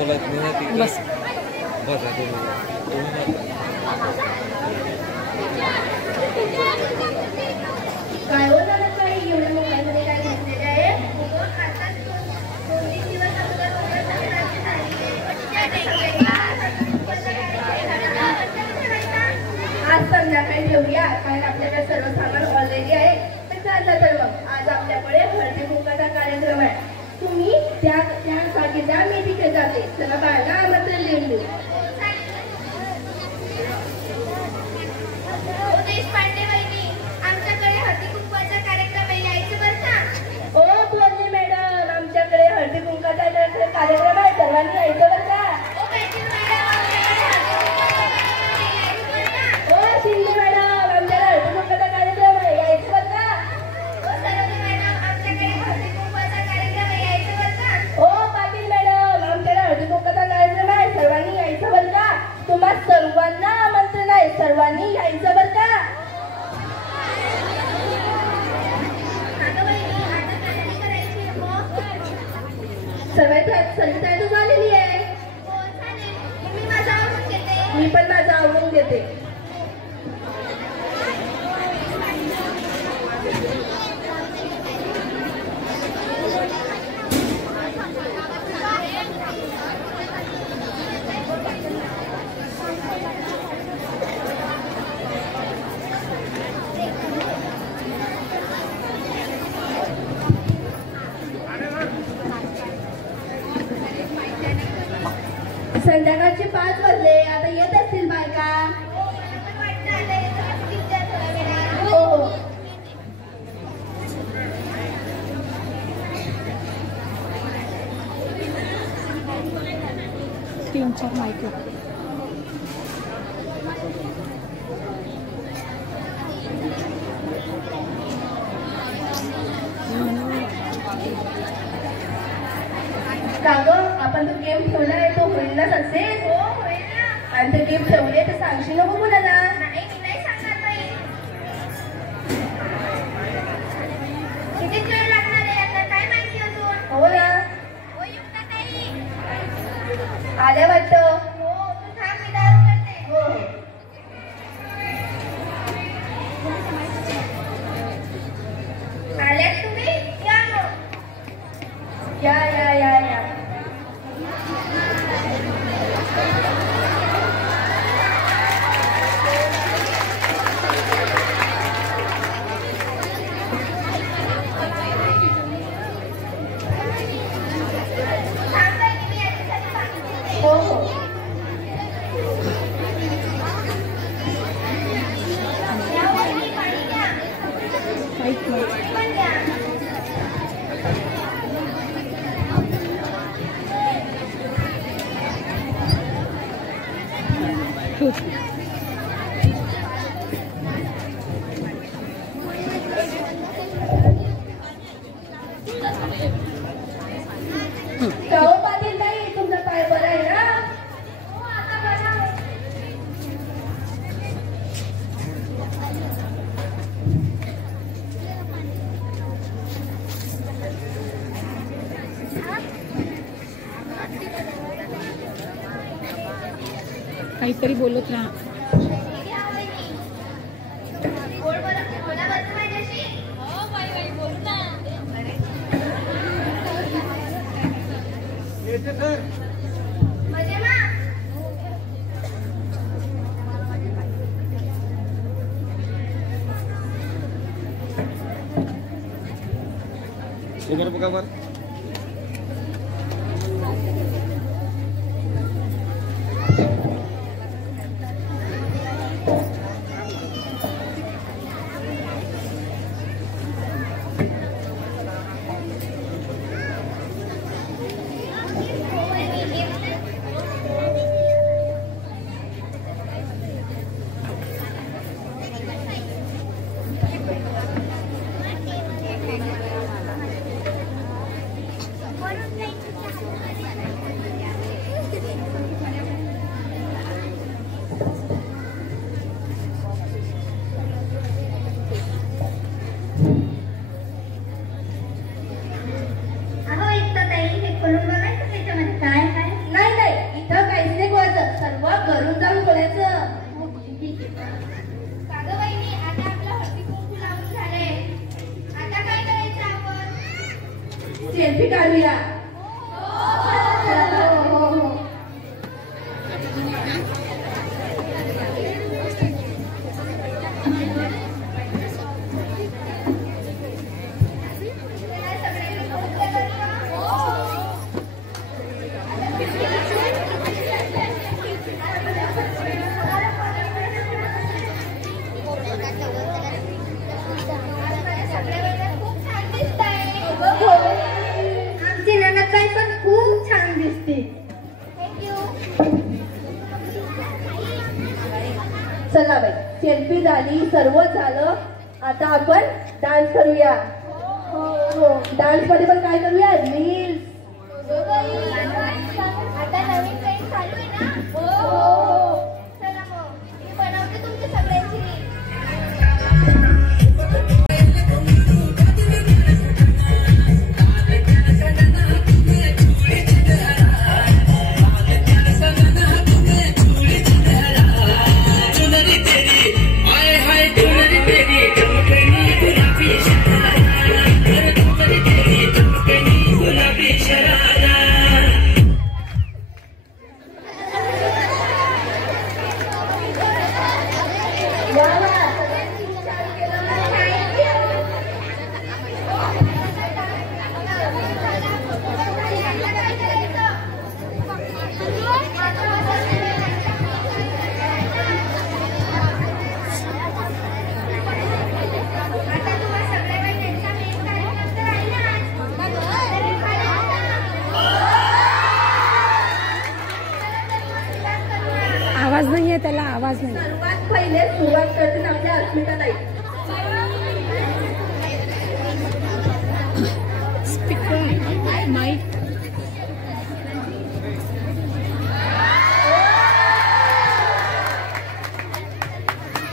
बस काय हो झालं काय एवढ्या मोबाईलमध्ये काय घेतलेलं आहे? आज संध्याकाळी घेऊया कारण आपल्याकडे सर्व सामान ऑलरेडी आहे. तर चाललं तर मग आज आपल्याकडे हळदी कुंकाचा कार्यक्रम आहे. तुम्ही त्यासाठी जा, मी तिथे जाते. चला बाळाला आमंत्रण लिहून देऊ. देशपांडे वहिनी, आमच्याकडे हळदी कुंकवाचा कार्यक्रम आहे, यायचं बरं का? ओ बोलणे मॅडम, आमच्याकडे हळदी कुंकाचा कार्यक्रम आहे, सर्वांनी यायचं बरं का? ओ बैठक मॅडम, आमच्याकडे हळदी कुंकवाचा कार्यक्रम आहे, यायचं बरं का? ओ शिंदे मॅडम, आमच्याकडे हळदी कुंकाचा कार्यक्रम आहे, यायचं बरं का? ओ सरोदे मॅडम, आमच्याकडे हळदी कुंकवाचा कार्यक्रम आहे, यायचं बरं का? ओ पाटील मॅडम, आमच्याकडे हळदी कुंकाचा कार्यक्रम आहे, सर्वांनी यायचं बरं का? तुम्हा सर्वांना आमंत्रण आहे, सर्वांनी यायचं बरं का? अगं वहिनी, आता तयारी करायची आहे मग. सगळी तयारी झालेली आहे. हो चालेल, मी माझं आवरून घेते. मी पण माझं आवरून घेते. संध्याकाळचे 5 वाजले, आता येत असतील बायका. हो, मला पण वाटतं आता येतं असतील त्या थोड्या वेळात. हो हो. तीन चार माहिती का गं, आपण तो गेम ठेवला आहे तो होईल ना सक्सेस? हो होईल ना. आणि ते गेम ठेवले तर सांगशील नको मुलांना. नाही, मी नाही सांगणार बाई. किती वेळ लागणार आहे आता, काय माहिती अजून? हो ना, हो युक्ता ताई. आल्या वाटतं. हो, तू थांब, मी दारू करते. हो हो. आल्यात तुम्ही? या मग. या या या या. थांब बाई, मी याच्यासाठी सांगितले. हो हो. या वहिनी, पाणी द्या. काहीच नाही. पाणी पण द्या. गाव पाटील ताई, तुमचा पाय बरा आहे ना? हो, आता बरं आहे. काहीतरी बोलत राहा. घ्या वहिनी. गोड बोला बरं माझ्याशी. हो बाई बाई, बोल ना. मजे मा. इकडे बघा बरं. अहो एकता ताई, हे खोलून बघायचं त्याच्यामध्ये काय आहे. नाही चला बाई, सेल्फी झाली, सर्व झालं. आता आपण डान्स करूया. डान्स मध्ये पण काय करूया? रील्स. आता नवीन ट्रेंड चालू आहे ना. हो. चला मग मी बनवते तुमच्या सगळ्यांची रील. आवाज नाहीये त्याला, आवाज नाही. सर्वात पहिले सुरुवात करते आपल्या अस्मिताताई. Speaker mic.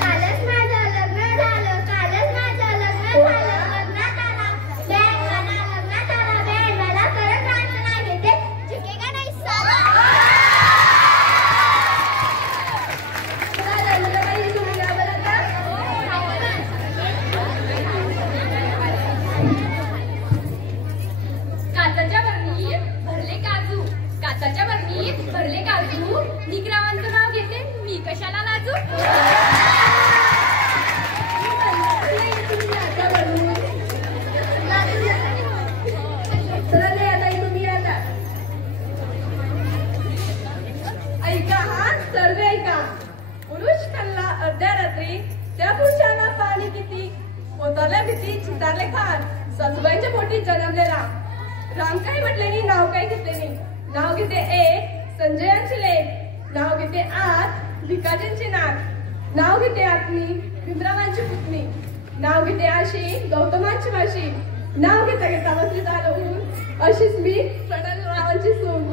कालच माझं लग्न झालं, कालच माझं लग्न झालं. लग्नात आला बँड वाला, लग्नात आला बँड वाला. करत राहणं नाही ते झुकेगा नाही साला. काचाच्या बरणीत भरले काजू, काचाच्या बरणीत भरले काजू. निग्रावांचं नाव घेते मी कशाला लाजू. ऐका हा सर्व ऐका. पुरुष खाल्ला अर्ध्या रात्री, त्या पुरुषाला पाणी किती. पोतारल्या भीती चितारले खान, सासूबाईच्या पोटी जन्मलेला. राम काही म्हटले नाही, नाव काही घेतले नाही. नाव घेते एक संजयांची लेक, नाव घेते आठ भिकाजींची नाक, नाव घेते आत्मी भीमरावांची पुतणी, नाव घेते आशी गौतमांची माशी, नाव घेता घेता बसली चालवून अशीच मी फडणरावांची सून.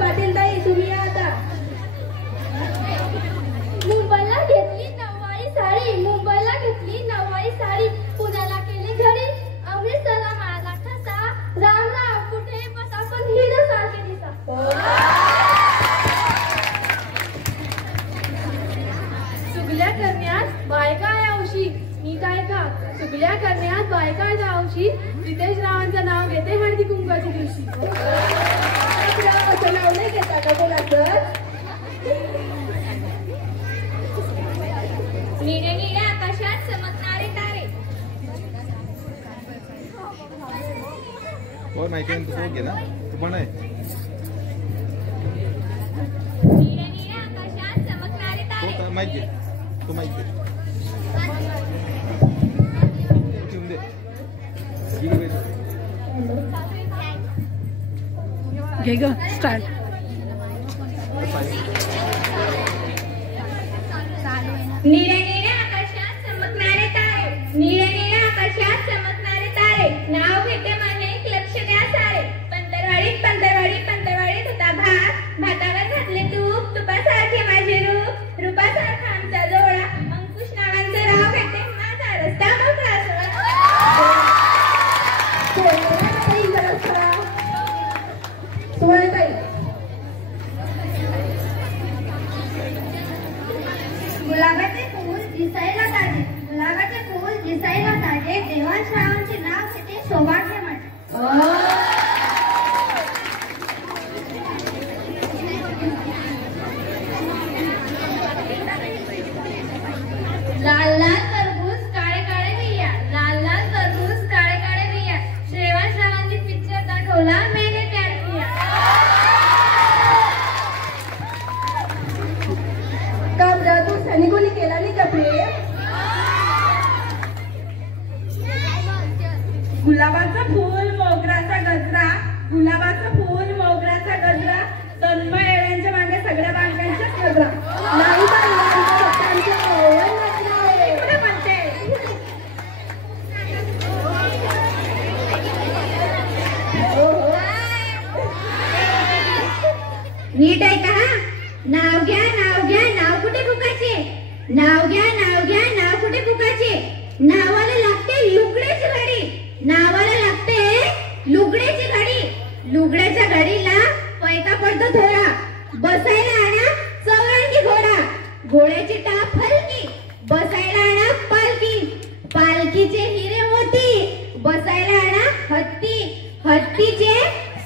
पाटील ताई तुम्ही या आता. मुंबईला घेतली नऊवारी साडी, मुंबईला घेतली नऊवारी साडी. पुण्याला केली घडी, अमृतसरला मारला ठसा. राम राम कुठे बसा पण हिरो सारखे दिसा. चुगल्या करण्यात बायका हौशी, मी काय का चुगल्या करण्यात बायका हौशी. रितेश रावांचं नाव घेते हळदी कुंकवाच्या दिवशी. असं नाव नाही घेता का कोणाचं? निळे निळे आकाशात चमकणारे तारे. हो माहिती आहे तू घे ना, तू पण आहे. निळे निळे आकाशात चमकणारे तारे. तो माहिती आहे, तू माहिती आहे. ठेवून दे. घे ग स्टार्ट. निळे निळे आकाशात चमकणारे तारे, निळे निळे आकाशात चमकणारे तारे. नाव घेते म्हणे लक्ष द्या सारे. पंतरवाडीत पंतरवाडीत पंतरवाडीत होता भात, भातावर घातले तूप. तुपासारखे माझे रूप, रूपासारखा आमचा जोडा. अंकुश नावांचं नाव घेते माझा रस्ता मोकळा सोडा. गुलाबाचे फूल दिसायला ताजे, गुलाबाचे फूल दिसायला ताजे. देवाश्रावांचे नाव घेते सौभाग्य माझे. लाल लाल तरबूज काळे काळे बिया, लाल लाल तरबूज काळे काळे बिया. देवाश्रावांनी पिक्चर दाखवला मैंने प्यार किया. का बरं तू सैनिकोनी केला नाही का प्रेम? गुलाबाचं फूल, मोगराचा गजरा, गुलाबाचं फूल, मोगऱ्याचा गजरा, तन्मय येळ्यांच्या मागे सगळ्या बायकांच्याच गजरा. नाही बाई, आमच्या ओळख नसणार. कुठे म्हणते? नीट आहे का? नाव घ्या, नाव घ्या, नाव कुठे फुकायचे? नाव घ्या, नाव घ्या, नाव कुठे फुकायचे? नावाला लागते लुगड्याची घडी, नावाला लागते लुगड्याची घडी. लुगड्याच्या घडीला पैका पडतो थोडा, बसायला आणा चौरंगी घोडा. घोड्याची टाप हलकी, बसायला आणा पालखी. पालखीचे हिरे मोती, बसायला आणा हत्ती. हत्तीचे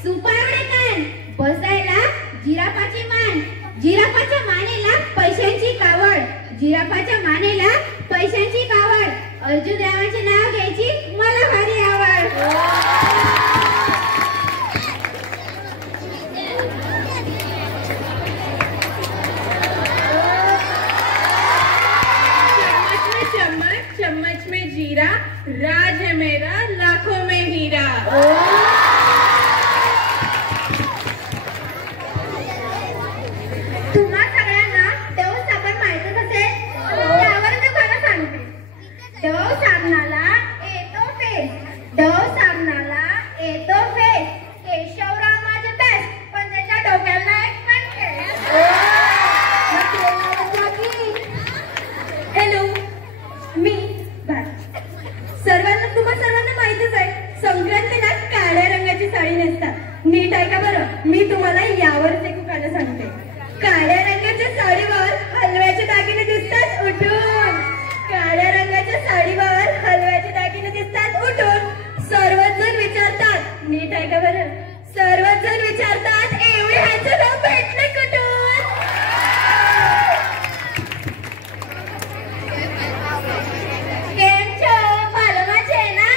सुपावणे कान, बसायला जिराफाची मान. जिराफाच्या मानेला पैशांची कावड, जिराफाच्या मानेला पैशांची कावड. अर्जुनरावांचे नाव घ्यायची मला भारी आवड. चम्मच चम्मच में जीरा, राज है मेरा लाखों में हीरा. तुम्हा सगळ्यांना डव साबण माहितच असेल, त्यावर मी खरं सांगते. डव साबणाला येतो फेस, डव साबणाला येतो फेस. केशवराव माझे बेस्ट, पण त्याच्या डोक्याला एक म्हणते. हॅलो, मी तुम्हा सर्वांना माहितीच आहे, संक्रांतीला काळ्या रंगाची साडी नेसतात. नीट आहे का बरं? मी तुम्हाला यावरच एक उखाणं सांगते. काळ्या रंगाच्या साडीवर हलव्याचे दागिने दिसतात उठून. काळ्या रंगाच्या साडीवर हलव्याचे दागिने दिसतात उठून. सर्वच जण विचारतात, नीट आहे का बरं? सर्वच जण विचारतात, एवढे ह्याचं नाव भेटले कुठून? केम छो? भालमाचे ना?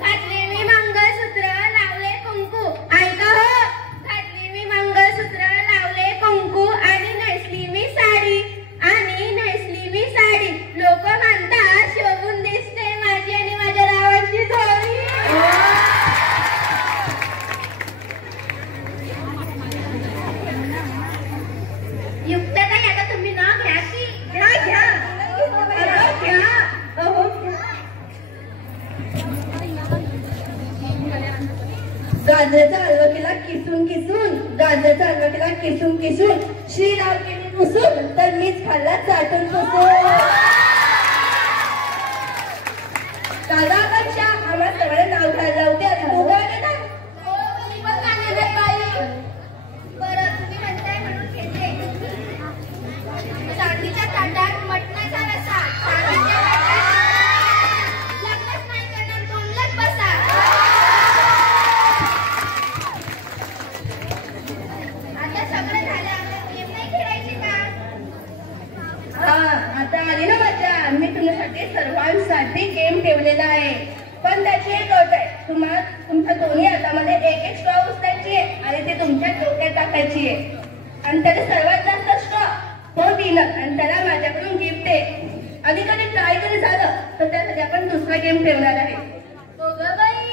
घातले मी मंगळसूत्र, लावले कुंकू. ऐका हो, घातले मी मंगळसूत्र, लावले कुंकू आणि नेसली मी साडी. आणि नेसली मी साडी. लोक म्हणतात शोभून दिसते माझी आणि माझ्या रावाची जोडी. युक्त काही आता तुम्ही ना घ्या की घ्या घ्या अहो, घ्या अहो घ्या. गाजराचा हलवा केला किसून किसून, गाजराचा हलवा केला किसून किसून. श्रीराम केली पुसून, तर मीच खाल्ला चाटून पुसून. दादापेक्षा आम्हाला सर्वांना नाव घ्यायला लावते आणि तू काय देणार? तुम्ही पण गाणे देत बाई. बरं तुम्ही म्हणताय म्हणून घेते. चांदीच्या ताटात मटणाचा रसा, चांदीच्या ताटात लग्नच नाही करणार बोंबलत बसा. आता सगळं झालं, आता गेम नाही खेळायची का? हा, आता आली ना मजा. मी तुमच्यासाठी सर्वांसाठी गेम ठेवलेला आहे, पण त्याची एक अट आहे. तुमच्या दोन्ही हातामध्ये एक एक स्ट्रॉ उचलायची आहे आणि ते तुमच्या डोक्यात टाकायची आहे. आणि त्याने सर्वात जास्त स्ट्रॉ तो विनर, आणि त्याला माझ्याकडून गिफ्ट आहे. आणि कधी ट्राय कधी झालं तर त्यासाठी आपण दुसरा गेम ठेवणार आहे. हो ग बाई.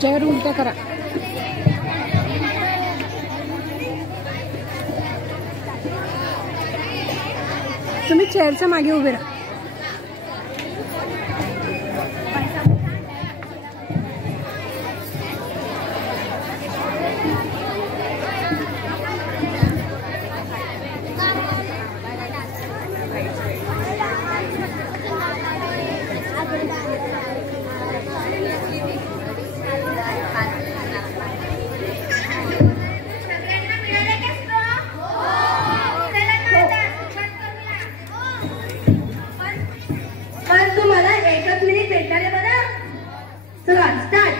चेअर उलट्या करा. तुम्ही चेअरच्या मागे उभे राहा. सगळ्यांना मिळाले का straw? चला ना आता सुरुवात करूया. पण तुम्हाला एकच मिनिट भेटणार आहे बरं. चला स्टार्ट.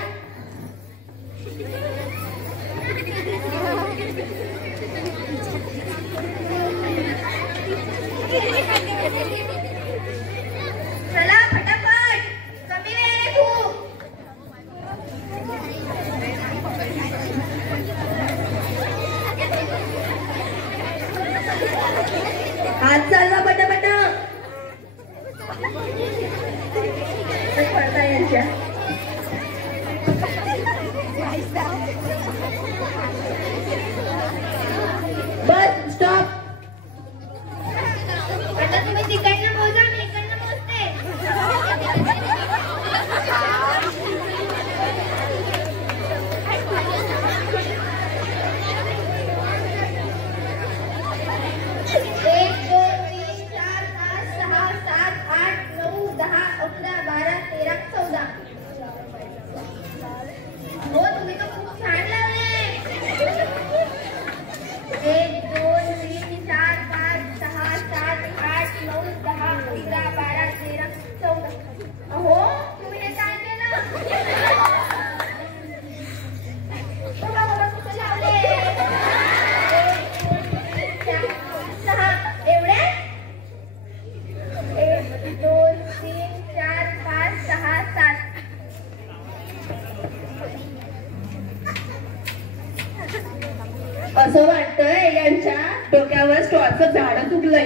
असं वाटतंय यांच्या डोक्यावर स्टॉलचं झाड तुटलंय.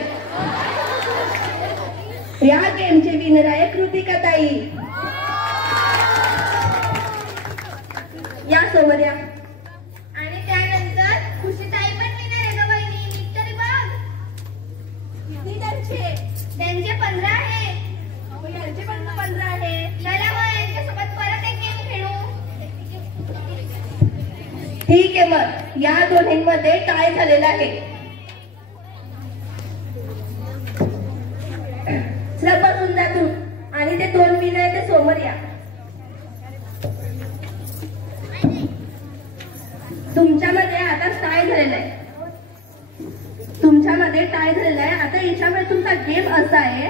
या गेमचे विनर आहे कृतिका ताई. या समोर या. आणि त्यानंतर खुशीताई पण विनर आहे ग बहिणी. नीट तरी बघ. किती त्यांचे? त्यांचे 15 आहे. यांचे पण 15 आहे. चला मग यांच्यासोबत परत एक गेम खेळू. ठीक आहे, मग या दोन्हींमध्ये काय झालेलं आहे. बसून जा तू. आणि ते 2 विनर आहे ते समोर या. तुमच्यामध्ये आता टाय झालेला आहे. तुमच्यामध्ये टाय झालेला आहे. आता याच्यामध्ये तुमचा गेम असा आहे,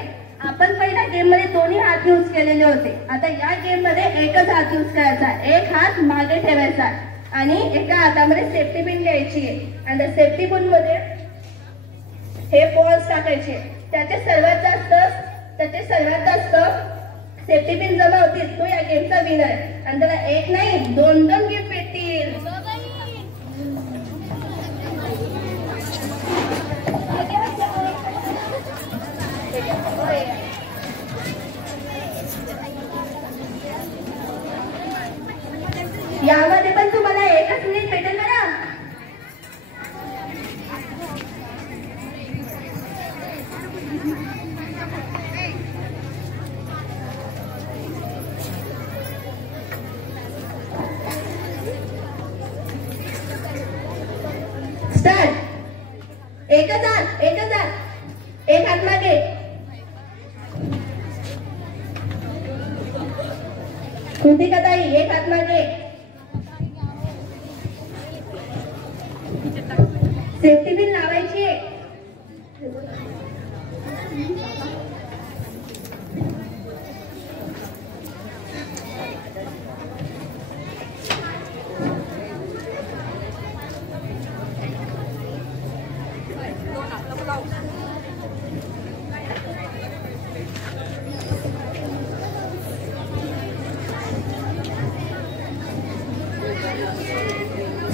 आपण पहिल्या गेम मध्ये दोन्ही हात यूज केलेले होते. आता या गेम मध्ये एकच हात यूज करायचा. एक हात मागे ठेवायचा आणि एका हातामध्ये सेफ्टी पिन घ्यायची आहे. आणि त्या सेफ्टी पिन मध्ये हे बॉल्स टाकायचे. त्याचे सर्वात जास्त सेफ्टी पिन जमा होतील तो या गेमचा विनर आहे. आणि त्याला एक नाही 2 गिफ्ट भेटतील. यामध्ये पण तुम्हाला एकच मिनिट भेटेल ना. स्टार्ट. एकच हात. एक हात मागे. कृतिका ताई एक हात मागे. सेफ्टी पिन लावायची.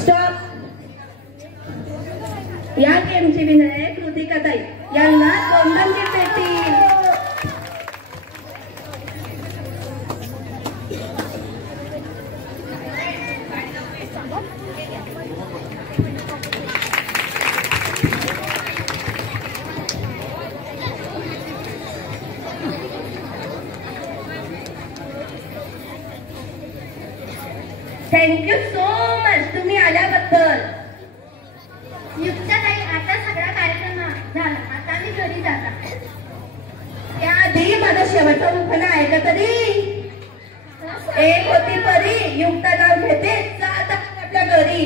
स्टॉप. या गेमची विनर आहे कृतिका ताई. यांना 2 गिफ्ट भेटतील. थँक्यू सो मच तुम्ही आल्याबद्दल. युक्ताताई आता सगळा कार्यक्रम झाला. आता मी घरी जाता. त्याआधी माझा शेवटचा मुखणा ऐका तरी. एक होती परी युक्ता नाव घेते जाता आपल्या घरी.